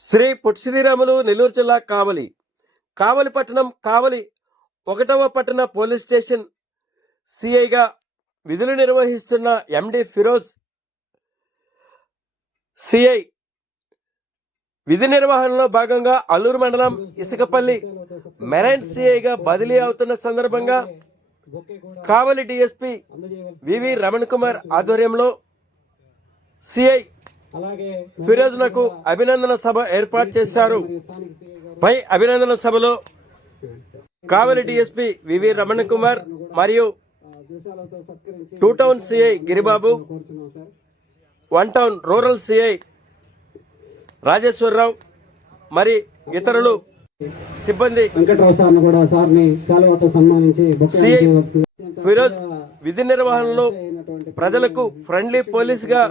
శ్రీ పొట్టి శ్రీరాములు నెల్లూరు జిల్లా కావలి పట్టణం కావలి 1వ పట్టణ పోలీస్ స్టేషన్ సిఐగా విధులు నిర్వహిస్తున్న ఎండి ఫిరోజ్ సిఐ విధి నిర్వహణలో భాగంగా అల్లూరు మండలం ఇసుకపల్లి మెరైన్ సిఐగా బదిలీ అవుతున్న సందర్భంగా కావలి డిఎస్పి వివి రమణ్ కుమార్ ఆధ్వర్యంలో సిఐ ఫిరోజ్ నకు అభినందన సభ ఏర్పాటు చేశారు. పై అభినందన సభలో కావలి డిఎస్పి వివి రమణ్ కుమార్ మరియు 2 town CI Giribabu, 1 town rural CI Rajeswara Rao మరి ఇతరులు సిబ్బంది సిఐ ఫిరోజ్ విధి నిర్వహణలో ప్రజలకు ఫ్రెండ్లీ పోలీసుగా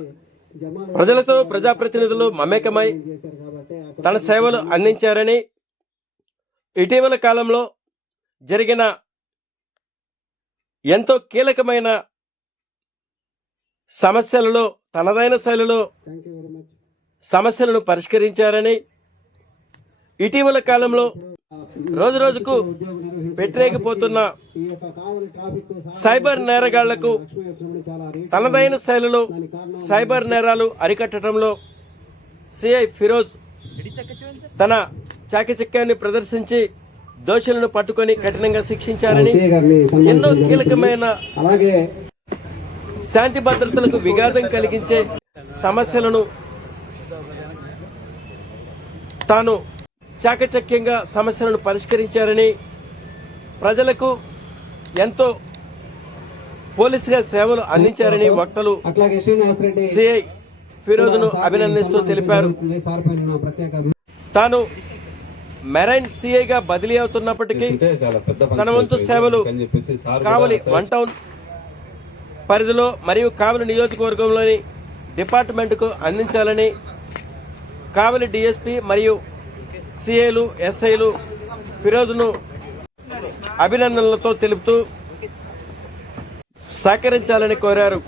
ప్రజలతో ప్రజాప్రతినిధులు మమేకమై తన సేవలు అందించారని, ఇటీవల కాలంలో జరిగిన ఎంతో కీలకమైన సమస్యలలో తనదైన శైలిలో సమస్యలను పరిష్కరించారని, ఇటీవల కాలంలో రోజు రోజుకు వ్యతిరేకపోతున్న సైబర్ నేరగాళ్లకు తనదైన శైలిలో సైబర్ నేరాలు అరికట్టడంలో సిఐ ఫిరోజ్ తన చాకచక్యాన్ని ప్రదర్శించి దోషులను పట్టుకొని కఠినంగా శిక్షించారని, ఎన్నో కీలకమైన శాంతి భద్రతలకు విఘాతం కలిగించే సమస్యలను తాను చాకచక్యంగా సమస్యలను పరిష్కరించారని, ప్రజలకు ఎంతో పోలీసుగా సేవలు అందించారని వక్తలు సిఐ ఫిరోజ్ను అభినందిస్తూ తెలిపారు. తాను మెరైన్ సిఐగా బదిలీ అవుతున్నప్పటికీ తన వంతు సేవలు కావలి 1 టౌన్ పరిధిలో మరియు కావలి నియోజకవర్గంలోని డిపార్ట్మెంట్కు అందించాలని కావలి డిఎస్పి మరియు సిఐలు ఎస్ఐలు ఫిరోజ్ను అభినందనలతో తెలుపుతూ సహకరించాలని కోరారు.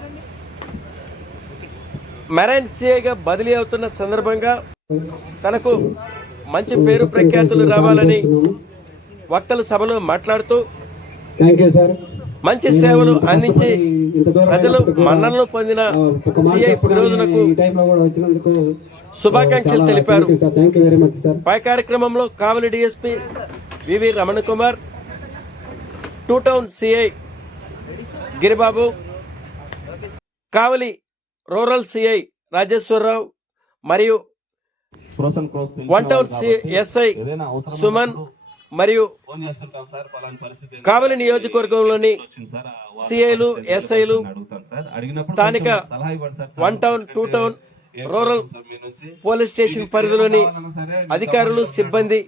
మెరైన్ సిఐగా బదిలీ అవుతున్న సందర్భంగా తనకు మంచి పేరు ప్రఖ్యాతులు రావాలని వక్తల సభలో మాట్లాడుతూ మంచి సేవలు అందించి ప్రజలు మన్ననలు పొందిన సిఐ ఫిరోజ్నకు శుభాకాంక్షలు తెలిపారు. పై కార్యక్రమంలో కావలి DSP VV Raman Kumar, 2 town CI Giribabu, కావలి రూరల్ సిఐ రాజేశ్వరరావు మరియు 1 టౌన్ ఎస్ఐ సుమన్ మరియు కావలి నియోజకవర్గంలోని సిఐలు ఎస్ఐలు, స్థానిక 1 town 2 town rural police station పరిధిలోని అధికారులు సిబ్బంది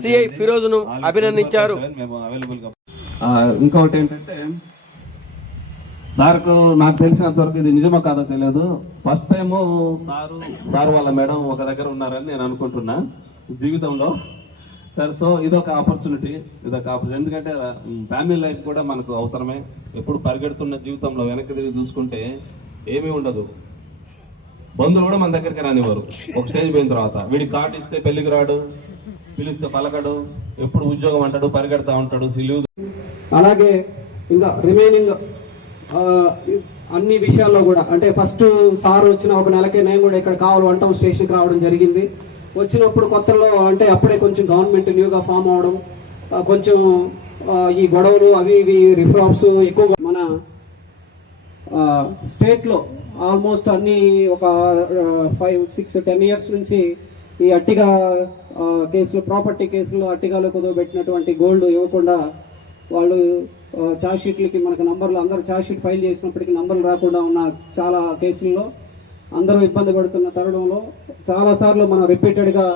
సిఐ ఫిరోజ్ను అభినందించారు. ఇంకొకటి ఏంటంటే సార్కు నాకు తెలిసినంత వరకు ఇది నిజమో కాదో తెలియదు. ఫస్ట్ టైము సార్ వాళ్ళ మేడం ఒక దగ్గర ఉన్నారని నేను అనుకుంటున్నా జీవితంలో. సార్ సో ఇదొక ఆపర్చునిటీ. ఎందుకంటే ఫ్యామిలీ లైఫ్ కూడా మనకు అవసరమే. ఎప్పుడు పరిగెడుతున్న జీవితంలో వెనక్కి తిరిగి చూసుకుంటే ఏమీ ఉండదు. బంధువులు కూడా మన దగ్గరికి రానివ్వరు. ఒక స్టేజ్ పోయిన తర్వాత వీడికి కార్డు ఇస్తే పెళ్లికి రాడు, పిలిస్తే పలకడు, ఎప్పుడు ఉద్యోగం అంటాడు, పరిగెడతా ఉంటాడు. అలాగే ఇంకా రిమైనింగ్ అన్ని విషయాల్లో కూడా అంటే ఫస్ట్ సార్ వచ్చిన ఒక నెలకే నేను కూడా ఇక్కడ కావాలి 1 టౌన్ స్టేషన్కి రావడం జరిగింది. వచ్చినప్పుడు కొత్తలో అంటే అప్పుడే కొంచెం గవర్నమెంట్ న్యూగా ఫామ్ అవడం, కొంచెం ఈ గొడవలు అవి ఇవి రిఫార్మ్స్ ఎక్కువగా మన స్టేట్లో ఆల్మోస్ట్ అన్ని ఒక 5, 6, 10 ఇయర్స్ నుంచి ఈ అట్టిగా కేసులు, ప్రాపర్టీ కేసులు అట్టిగాలో కుదవబెట్టినటువంటి గోల్డ్ ఇవ్వకుండా వాళ్ళు ఛార్జ్ షీట్లకి మనకు నంబర్లు అందరూ ఛార్జ్ షీట్ ఫైల్ చేసినప్పటికీ నంబర్లు రాకుండా ఉన్న చాలా కేసుల్లో అందరూ ఇబ్బంది పడుతున్న తరుణంలో చాలాసార్లు మనం రిపీటెడ్గా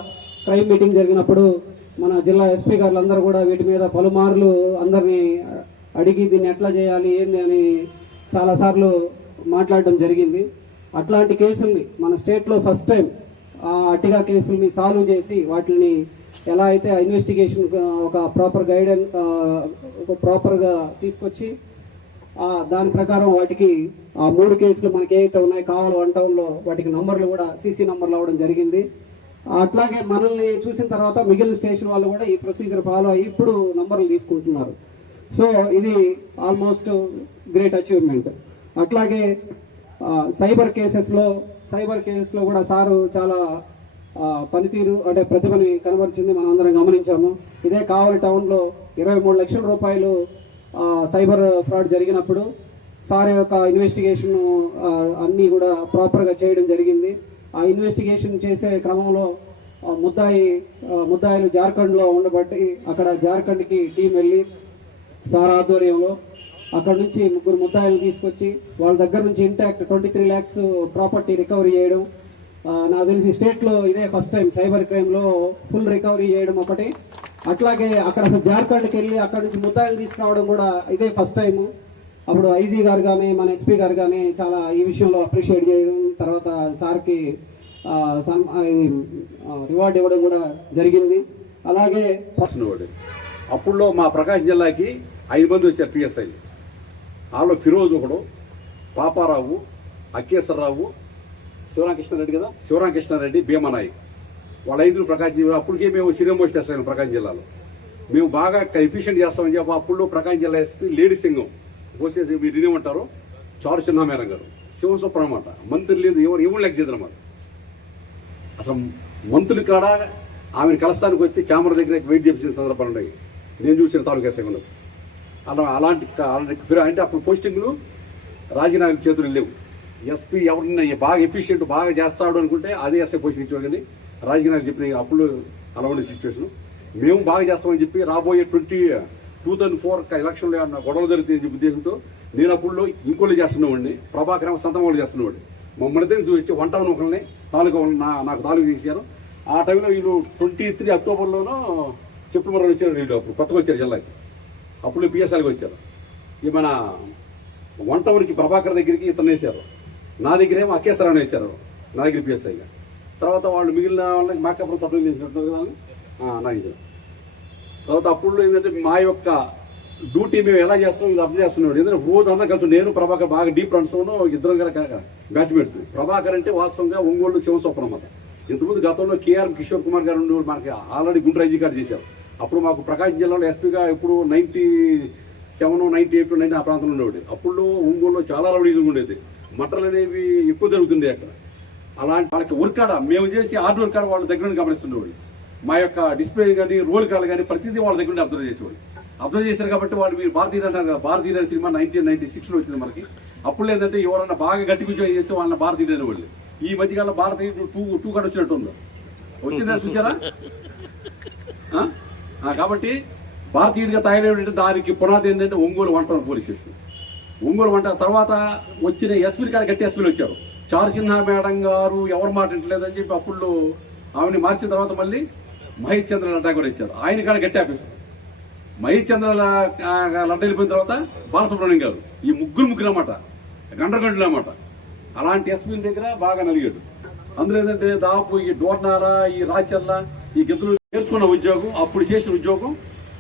క్రైమ్ మీటింగ్ జరిగినప్పుడు మన జిల్లా ఎస్పీ గారులు అందరూ కూడా వీటి మీద పలుమార్లు అందరినీ అడిగి దీన్ని ఎట్లా చేయాలి ఏంది అని చాలాసార్లు మాట్లాడడం జరిగింది. అట్లాంటి కేసుల్ని మన స్టేట్లో ఫస్ట్ టైం అట్టిగా కేసుల్ని సాల్వ్ చేసి వాటిని ఎలా అయితే ఇన్వెస్టిగేషన్ ఒక ప్రాపర్ గైడెన్స్ ప్రాపర్గా తీసుకొచ్చి దాని ప్రకారం వాటికి ఆ 3 కేసులు మనకి ఏవైతే ఉన్నాయో కావాలి 1 టౌన్లో వాటికి నంబర్లు కూడా సీసీ నంబర్లు అవ్వడం జరిగింది. అట్లాగే మనల్ని చూసిన తర్వాత మిగిలిన స్టేషన్ వాళ్ళు కూడా ఈ ప్రొసీజర్ ఫాలో అయ్యి ఇప్పుడు నంబర్లు తీసుకుంటున్నారు. సో ఇది ఆల్మోస్ట్ గ్రేట్ అచీవ్మెంట్. అట్లాగే సైబర్ కేసెస్లో కూడా సారు చాలా పనితీరు అంటే ప్రతిభని కనబరిచింది, మనం అందరం గమనించాము. ఇదే కావలి టౌన్లో 23 లక్షల రూపాయలు సైబర్ ఫ్రాడ్ జరిగినప్పుడు సార్ యొక్క ఇన్వెస్టిగేషన్ అన్నీ కూడా ప్రాపర్గా చేయడం జరిగింది. ఆ ఇన్వెస్టిగేషన్ చేసే క్రమంలో ముద్దాయిలు జార్ఖండ్లో ఉండబట్టి అక్కడ జార్ఖండ్కి టీం వెళ్ళి సార్ ఆధ్వర్యంలో అక్కడ నుంచి 3 ముద్దాయిలు తీసుకొచ్చి వాళ్ళ దగ్గర నుంచి ఇంటాక్ట్ 23 lakhs ప్రాపర్టీ రికవరీ చేయడం. నాకు తెలిసి స్టేట్లో ఇదే ఫస్ట్ టైం సైబర్ క్రైమ్లో ఫుల్ రికవరీ చేయడం ఒకటి. అట్లాగే అక్కడ అసలు జార్ఖండ్కి వెళ్ళి అక్కడ నుంచి ముద్దాయిలు తీసుకురావడం కూడా ఇదే ఫస్ట్ టైము. అప్పుడు ఐజీ గారు కానీ మన ఎస్పీ గారు కానీ చాలా ఈ విషయంలో అప్రిషియేట్ చేయడం, తర్వాత సార్కి రివార్డ్ ఇవ్వడం కూడా జరిగింది. అలాగే అప్పుడులో మా ప్రకాశం జిల్లాకి 5 మంది వచ్చారు పిఎస్ఐలు. వాళ్ళు ఫిరోజ్ ఒకడు, పాపారావు, అక్కేశ్వరరావు, శివరామకృష్ణారెడ్డి కదా, శివరామకృష్ణారెడ్డి, భీమనాయక్, వాళ్ళ 5 ప్రకాశం జిల్లా. అప్పటికే మేము సిరిమోషి చేస్తాం ప్రకాశం జిల్లాలో. మేము బాగా ఎఫిషియెంట్ చేస్తామని చెప్పి అప్పుడు ప్రకాశం జిల్లా ఎస్పీ లేడీ సింగం పోసేసి మీరు ఏమంటారు చారు చిన్నమేరం గారు, శివసుప్రమ అన్నమాట. మంత్రి లేదు, ఎవరు లెక్క చేద్దనమాట. అసలు మంత్రులు కాడ ఆమెను కలస్తానికి వచ్చి చామర దగ్గర వెయిట్ చేసిన సందర్భాలు ఉన్నాయి నేను చూసిన తాలూకా సేవలో. అలాంటి అంటే అప్పుడు పోస్టింగ్లు రాజీనామా చేతులు లేవు. ఎస్పీ ఎవరిని బాగా ఎఫిషియెంట్ బాగా చేస్తాడు అనుకుంటే అదే ఎస్ఐ పోస్టింగ్ ఇచ్చాడు. కానీ రాజీనామా చెప్పిన అప్పుడు అలా ఉండే సిచ్యువేషన్. మేము బాగా చేస్తామని చెప్పి రాబోయే 2004 ఎలక్షన్లో ఏమన్నా గొడవలు జరుగుతాయని ఉద్దేశంతో నేను అప్పుడు ఇంకోళ్ళు చేస్తున్నవాడిని, ప్రభాకర్ సంతం వాళ్ళు చేస్తున్నవాడిని. మమ్మల్ని చూసి వంట ఒకరిని తాలూకా నాకు తాలూకా తీశారు. ఆ టైంలో వీళ్ళు 23 అక్టోబర్లోనూ సెప్టెంబర్లో వచ్చారు. వీళ్ళు అప్పుడు కొత్తగా వచ్చారు జిల్లాకి. అప్పుడు పిఎస్ఆర్కి వచ్చారు. ఈ మన వంటవునికి ప్రభాకర్ దగ్గరికి ఇతను వేశారు, నా దగ్గరేమో అక్కేశ్వరాన్ని వేశారు, నా దగ్గర పిఎస్ఐగా. తర్వాత వాళ్ళు మిగిలిన వాళ్ళకి మాకప్పుడు సప్లై చేసినట్టు నాకు. తర్వాత అప్పుడు ఏంటంటే మా యొక్క డ్యూటీ మేము ఎలా చేస్తున్నాం ఇది అర్థం చేస్తున్నాడు. ఎందుకంటే రోజు అంతా కలిసి నేను ప్రభాకర్ బాగా డీప్ ఫ్రెండ్స్ ఇద్దరం గారు బ్యాచ్మేట్స్. ప్రభాకర్ అంటే వాస్తవంగా ఒంగోలు శివస్వప్నం అన్నమాట. ఇంతకుముందు గతంలో కేఆర్ కిషోర్ కుమార్ గారు ఉండేవాళ్ళు, మనకి ఆల్రెడీ గుంటూరు ఐజీ గారు చేశారు. అప్పుడు మాకు ప్రకాశం జిల్లాలో ఎస్పీగా ఇప్పుడు 97, 98, 90 ఆ ప్రాంతంలో ఉండేవాడు. అప్పుడు ఒంగోలులో చాలా రౌడీజం ఉండేది, మటర్లు అనేవి ఎక్కువ జరుగుతుండే అక్కడ. అలాంటి వాళ్ళకి వర్క్ ఆడ మేము చేసి హార్డ్ వర్క్ ఆడ వాళ్ళ దగ్గర గమనిస్తుండేవాళ్ళు. మా యొక్క డిస్ప్లే కానీ రోల్ కాల్ కానీ ప్రతిదీ వాళ్ళ దగ్గర అబ్జర్వ్ చేసేవాళ్ళు. అబ్జర్వ్ చేశారు కాబట్టి వాళ్ళు మీరు భారతీయ అంటారు కదా, భారతీయ సినిమా 1996లో వచ్చింది మనకి. అప్పుడు ఏంటంటే ఎవరన్నా బాగా గట్టి కూర్చొని చేస్తే వాళ్ళని భారతీయుడు అనేవాళ్ళు. ఈ మధ్యకాలంలో భారతీయుడు 2 కూడా వచ్చినట్టు ఉందో, వచ్చిందని చూసారా? కాబట్టి భారతీయుడిగా తయారయ్యేటంటే దానికి పునాది ఏంటంటే ఒంగోలు వంట పోలీస్ స్టేషన్. ఒంగోలు వంట తర్వాత వచ్చిన ఎస్పీలు కాడ గట్టి ఎస్పీలు వచ్చారు. చారు సిన్హా మేడం గారు ఎవరు మాట వింటలేదని చెప్పి అప్పుడు ఆమెని మార్చిన తర్వాత మళ్ళీ మహేష్ చంద్ర లడ్డా కూడా ఇచ్చారు. ఆయన కాడ గట్టి ఆఫీసర్. మహేష్ చంద్ర లడ్డా వెళ్ళిపోయిన తర్వాత బాలసుబ్రహ్మణ్యం గారు. ఈ ముగ్గురు అన్నమాట, గంటలు అన్నమాట. అలాంటి ఎస్పీల దగ్గర బాగా నలిగాడు. అందులో ఏంటంటే దాపు ఈ డోర్నాల, ఈ రాచర్ల, ఈ గిద్దలు నేర్చుకున్న ఉద్యోగం, అప్పుడు చేసిన ఉద్యోగం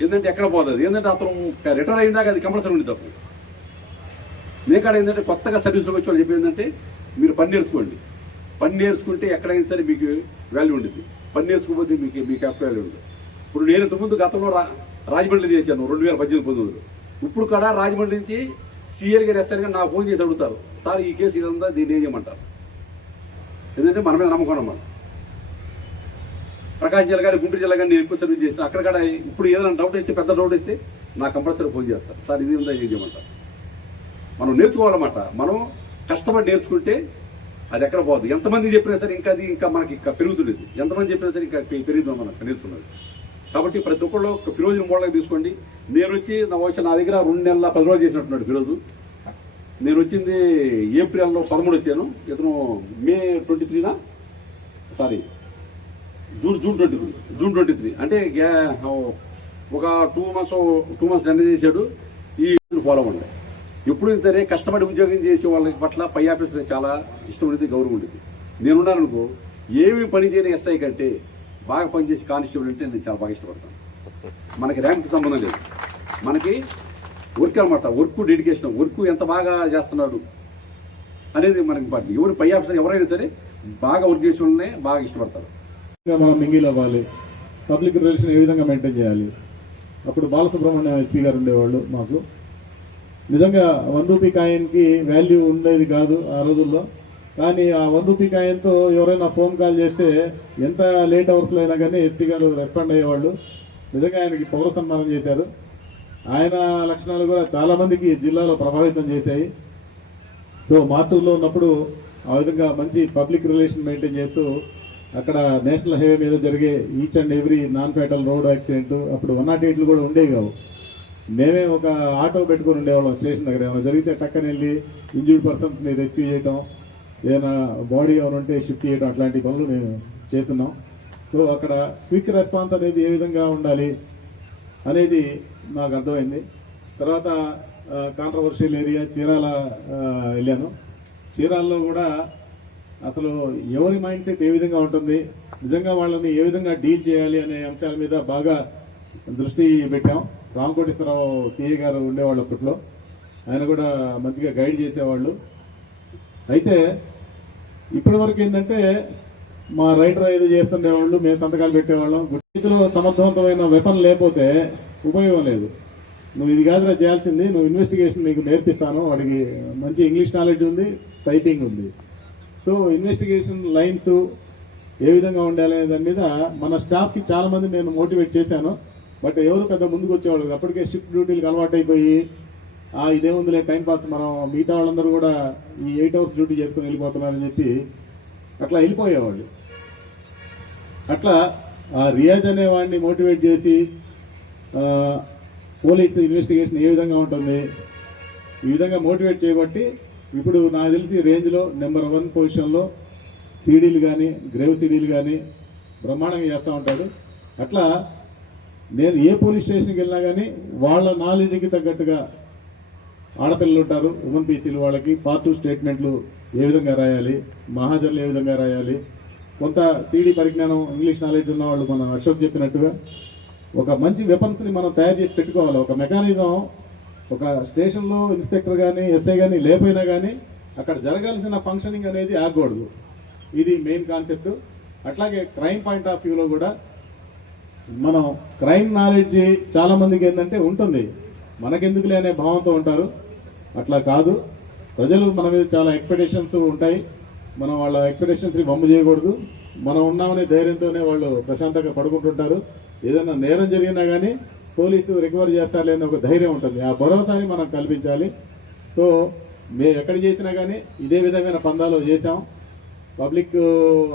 ఏంటంటే ఎక్కడ పోతుంది. ఏంటంటే అతను రిటైర్ అయిందాక అది కంపల్సరీ ఉంది తప్పు. మేకాడ ఏంటంటే కొత్తగా సర్వీస్లోకి వచ్చి వాళ్ళు చెప్పి ఏంటంటే మీరు పని నేర్చుకోండి, పని నేర్చుకుంటే ఎక్కడైనా సరే మీకు వాల్యూ ఉంటుంది, పని నేర్చుకోకపోతే మీకు వాల్యూ ఉంటుంది. ఇప్పుడు నేను ఇంతకుముందు గతంలో రాజమండ్రి చేశాను 2018-19. ఇప్పుడు కూడా రాజమండ్రి నుంచి సిఎల్ గారు ఎస్ఆర్ గారు నాకు ఫోన్ చేసి అడుగుతారు, సార్ ఈ కేసు ఇదంతా దీన్ని ఏం చేయమంటారు. ఎందుకంటే మన మీద నమ్మకం అన్నమాట. ప్రకాశం జిల్లా గారి, గుంటూరు జిల్లా గారిని నేను ఎక్కువ సర్వీస్ చేసిన అక్కడ ఇప్పుడు ఏదైనా డౌట్ ఇస్తే, పెద్ద డౌట్ ఇస్తే నాకు కంపల్సరీ ఫోన్ చేస్తారు, సార్ ఇది ఉందా ఏం చేయమంటారు. మనం నేర్చుకోవాలన్నమాట. మనం కష్టపడి నేర్చుకుంటే అది ఎక్కడ పోదు. ఎంతమంది చెప్పినా సరే ఇంకా అది ఇంకా మనకి ఇంకా పెరుగుతుండేది. ఎంతమంది చెప్పినా సరే ఇంకా పెరుగుతుంది మనకు నేర్చుకున్నది. కాబట్టి ప్రతి ఒక్కళ్ళు ఫిరోజుని మోడల్గా తీసుకోండి. నేను వచ్చి నా దగ్గర 2 నెలల 10 రోజులు చేసినట్టున్నాడు ఫిరోజు. నేను వచ్చింది ఏప్రిల్లో 13 వచ్చాను, ఇతను మే 23 సారీ జూన్ 23 అంటే ఒక 2 months రన్ చేశాడు. ఈ ఫాలో అవ్వండి. ఎప్పుడు సరే కష్టపడి ఉద్యోగం చేసే వాళ్ళ పట్ల పై ఆఫీసర్ చాలా ఇష్టం ఉండేది, గౌరవం ఉండేది. నేనున్నాను అనుకో, ఏమి పని చేయని ఎస్ఐ కంటే బాగా పనిచేసి కానిస్టేబుల్ అంటే నేను చాలా బాగా ఇష్టపడతాను. మనకి ర్యాంక్ సంబంధం లేదు, మనకి వర్క్ అనమాట. వర్క్ డెడికేషన్, వర్క్ ఎంత బాగా చేస్తున్నాడు అనేది మనకి ఇంపార్టెంట్. ఎవరు పై ఆఫీసర్ ఎవరైనా సరే బాగా వర్క్ చేసే వాళ్ళనే బాగా ఇష్టపడతారు. మనం మింగిల్ అవ్వాలి, పబ్లిక్ రిలేషన్ ఏ విధంగా మెయింటైన్ చేయాలి. అప్పుడు బాలసుబ్రహ్మణ్యం ఎస్పీ గారు ఉండేవాళ్ళు మాకు. నిజంగా 1 రూపీ కాయిన్కి వాల్యూ ఉండేది కాదు ఆ రోజుల్లో. కానీ ఆ 1 రూపీ కాయిన్తో ఎవరైనా ఫోన్ కాల్ చేస్తే ఎంత లేట్ అవర్స్లో అయినా కానీ ఎస్పీ గారు రెస్పాండ్ అయ్యేవాళ్ళు. నిజంగా ఆయనకి పౌర సన్మానం చేశారు. ఆయన లక్షణాలు కూడా చాలామందికి జిల్లాలో ప్రభావితం చేశాయి. సో మార్టూర్లో ఉన్నప్పుడు ఆ విధంగా మంచి పబ్లిక్ రిలేషన్ మెయింటైన్ చేస్తూ అక్కడ నేషనల్ హైవే మీద జరిగే each and every non fatal road accident అప్పుడు 108లు కూడా ఉండేవి కావు. మేమే ఒక ఆటో పెట్టుకుని ఉండేవాళ్ళం స్టేషన్ దగ్గర. ఏమైనా జరిగితే టక్కని వెళ్ళి ఇంజూర్డ్ పర్సన్స్ని రెస్క్యూ చేయటం, ఏదైనా బాడీ ఏమైనా ఉంటే షిఫ్ట్ చేయడం, అట్లాంటి పనులు మేము చేస్తున్నాం. సో అక్కడ క్విక్ రెస్పాన్స్ అనేది ఏ విధంగా ఉండాలి అనేది నాకు అర్థమైంది. తర్వాత కాంట్రవర్షియల్ ఏరియా చీరాల వెళ్ళాను. చీరాల్లో కూడా అసలు ఎవరి మైండ్ సెట్ ఏ విధంగా ఉంటుంది, నిజంగా వాళ్ళని ఏ విధంగా డీల్ చేయాలి అనే అంశాల మీద బాగా దృష్టి పెట్టాం. రామకోటేశ్వరరావు సిఐ గారు ఉండేవాళ్ళు అప్పట్లో. ఆయన కూడా మంచిగా గైడ్ చేసేవాళ్ళు. అయితే ఇప్పటి వరకు ఏంటంటే మా రైటర్ ఏదో చేస్తుండేవాళ్ళు, మేము సంతకాలు పెట్టేవాళ్ళం. గుర్తిలో సమర్థవంతమైన వెపన్ లేకపోతే ఉపయోగం లేదు. నువ్వు ఇది కాదురా చేయాల్సింది, నువ్వు ఇన్వెస్టిగేషన్ నీకు నేర్పిస్తాను. వాడికి మంచి ఇంగ్లీష్ నాలెడ్జ్ ఉంది, టైపింగ్ ఉంది. సో ఇన్వెస్టిగేషన్ లైన్స్ ఏ విధంగా ఉండాలి అనే దాని మీద మన స్టాఫ్కి చాలామంది నేను మోటివేట్ చేశాను. బట్ ఎవరు పెద్ద ముందుకు వచ్చేవాళ్ళు. అప్పటికే షిఫ్ట్ డ్యూటీలకు అలవాటు అయిపోయి ఇదేముందిలే టైం పాస్, మనం మిగతా వాళ్ళందరూ కూడా ఈ 8 hours డ్యూటీ చేసుకుని వెళ్ళిపోతున్నారని చెప్పి అట్లా వెళ్ళిపోయేవాళ్ళు. అట్లా రియాజ్ అనేవాడిని మోటివేట్ చేసి పోలీసు ఇన్వెస్టిగేషన్ ఏ విధంగా ఉంటుంది ఈ విధంగా మోటివేట్ చేయబట్టి ఇప్పుడు నాకు తెలిసి రేంజ్లో నెంబర్ 1 పొజిషన్లో సీడీలు కానీ గ్రేవ్ సీడీలు కానీ బ్రహ్మాండంగా చేస్తూ ఉంటాడు. అట్లా నేను ఏ పోలీస్ స్టేషన్కి వెళ్ళినా కానీ వాళ్ళ నాలెడ్జ్కి తగ్గట్టుగా ఆడపిల్లలు ఉంటారు, ఉమెన్ పీసీలు, వాళ్ళకి పార్ట్ 2 స్టేట్మెంట్లు ఏ విధంగా రాయాలి, మహాజర్లు ఏ విధంగా రాయాలి, కొంత సీడీ పరిజ్ఞానం ఇంగ్లీష్ నాలెడ్జ్ ఉన్న వాళ్ళు మన అశోక్ చెప్పినట్టుగా ఒక మంచి వెపన్స్ని మనం తయారు చేసి పెట్టుకోవాలి. ఒక మెకానిజం ఒక స్టేషన్లో ఇన్స్పెక్టర్ కానీ ఎస్ఐ కానీ లేకపోయినా కానీ అక్కడ జరగాల్సిన ఫంక్షనింగ్ అనేది ఆగకూడదు. ఇది మెయిన్ కాన్సెప్ట్. అట్లాగే క్రైమ్ పాయింట్ ఆఫ్ వ్యూలో కూడా మనం క్రైమ్ నాలెడ్జ్ చాలామందికి ఏంటంటే ఉంటుంది, మనకెందుకులే అనే భావంతో ఉంటారు. అట్లా కాదు, ప్రజలు మన మీద చాలా ఎక్స్పెక్టేషన్స్ ఉంటాయి. మనం వాళ్ళ ఎక్స్పెక్టేషన్స్ని బొమ్మ చేయకూడదు. మనం ఉన్నామనే ధైర్యంతోనే వాళ్ళు ప్రశాంతంగా పడుకుంటుంటారు. ఏదైనా నేరం జరిగినా కానీ పోలీసు రికవర్ చేస్తారులే అని ఒక ధైర్యం ఉంటుంది. ఆ భరోసాని మనం కల్పించాలి. సో మేము ఎక్కడ చేసినా కానీ ఇదే విధమైన పందాలు చేసాం. పబ్లిక్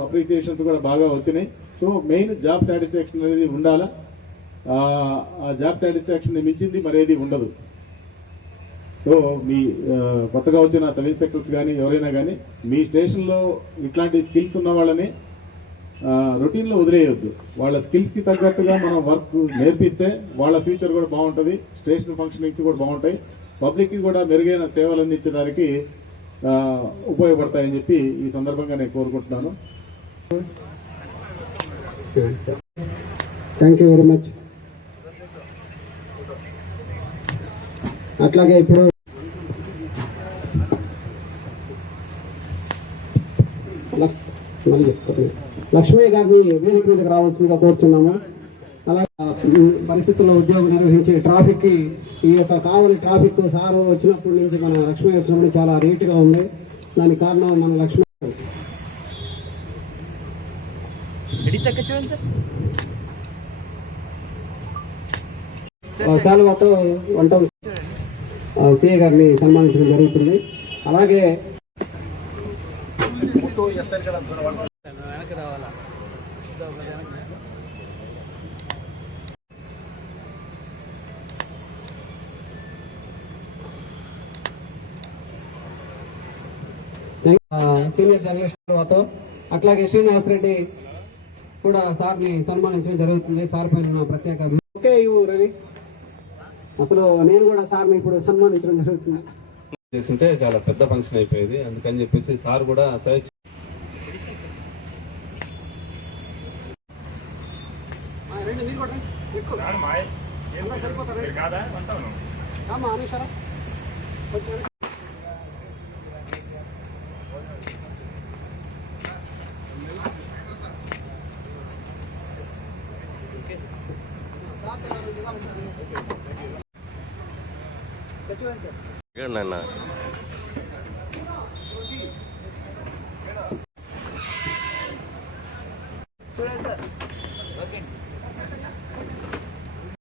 అప్రిసియేషన్స్ కూడా బాగా వచ్చినాయి. సో మెయిన్ జాబ్ సాటిస్ఫాక్షన్ అనేది ఉండాలా. ఆ జాబ్ సాటిస్ఫాక్షన్ మించింది మరేది ఉండదు. సో మీ కొత్తగా వచ్చిన సబ్ ఇన్స్పెక్టర్స్ కానీ ఎవరైనా కానీ మీ స్టేషన్లో ఇట్లాంటి స్కిల్స్ ఉన్న వాళ్ళని రొటీన్లో వదిలేయొద్దు. వాళ్ళ స్కిల్స్కి తగ్గట్టుగా మనం వర్క్ నేర్పిస్తే వాళ్ళ ఫ్యూచర్ కూడా బాగుంటుంది, స్టేషన్ ఫంక్షనింగ్స్ కూడా బాగుంటాయి, పబ్లిక్కి కూడా మెరుగైన సేవలు అందించడానికి ఉపయోగపడతాయని చెప్పి ఈ సందర్భంగా నేను కోరుకుంటున్నాను. Thank you very much. అట్లాగే ఇప్పుడు లక్ష్మయ్య గారిని వేదిక మీదకి రావాల్సిందిగా కోరుతున్నాము. అలాగే పరిస్థితుల్లో ఉద్యోగం నిర్వహించి ట్రాఫిక్కి ఈ యొక్క కావలి ట్రాఫిక్ సారు వచ్చినప్పటి నుంచి మన లక్ష్మయ్య వచ్చినప్పుడు చాలా నీట్గా ఉంది. దానికి కారణం మన లక్ష్మయ్య. శాలువాతో వంట సిఏ గారిని సన్మానించడం జరుగుతుంది. అలాగే సీనియర్ జర్నలిస్ట్ తర్వాత అట్లాగే శ్రీనివాస్ రెడ్డి కూడా సార్ని సన్మానించడం జరుగుతుంది. సార్ పైన ప్రత్యేక ఓకే రవి, అసలు నేను కూడా సార్ని ఇప్పుడు సన్మానించడం జరుగుతుంది. చేస్తుంటే చాలా పెద్ద ఫంక్షన్ అయిపోయేది. అందుకని చెప్పేసి సార్ కూడా సెలెక్ట్ నాన్న